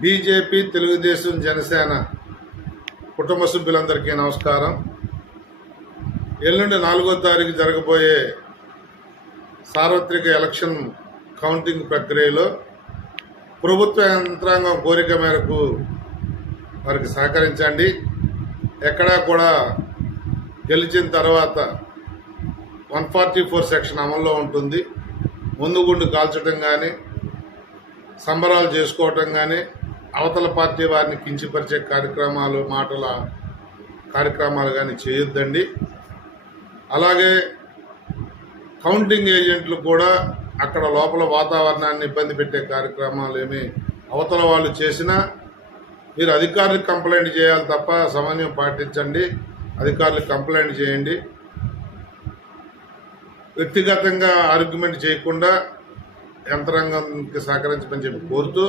BJP, Telugu Desam, Janasena కుటుంబ సభ్యులందరికీ నమస్కారం. ఎల్లుండి 4వ తారీఖు జరగబోయే సార్వత్రిక ఎలక్షన్ కౌంటింగ్ ప్రక్రియలో ప్రభుత్వ యంత్రాంగం కోరిక మేరకు వారికి సహకరించండి. ఎక్కడా కూడా గెలిచిన తర్వాత 144 సెక్షన్ అమల్లో ఉంటుంది. ముందు గుండు కాల్చడం కానీ, సంబరాలు చేసుకోవటం కానీ, అవతల పార్టీ వారిని కించపరిచే కార్యక్రమాలు కానీ చేయొద్దండి. అలాగే కౌంటింగ్ ఏజెంట్లు కూడా అక్కడ లోపల వాతావరణాన్ని ఇబ్బంది పెట్టే కార్యక్రమాలు ఏమి అవతల వాళ్ళు చేసినా మీరు అధికారులకు కంప్లైంట్ చేయాలి తప్ప సమన్వయం పాటించండి. అధికారులకు కంప్లైంట్ చేయండి. వ్యక్తిగతంగా ఆర్గ్యుమెంట్ చేయకుండా యంత్రాంగానికి సహకరించమని చెప్పి కోరుతూ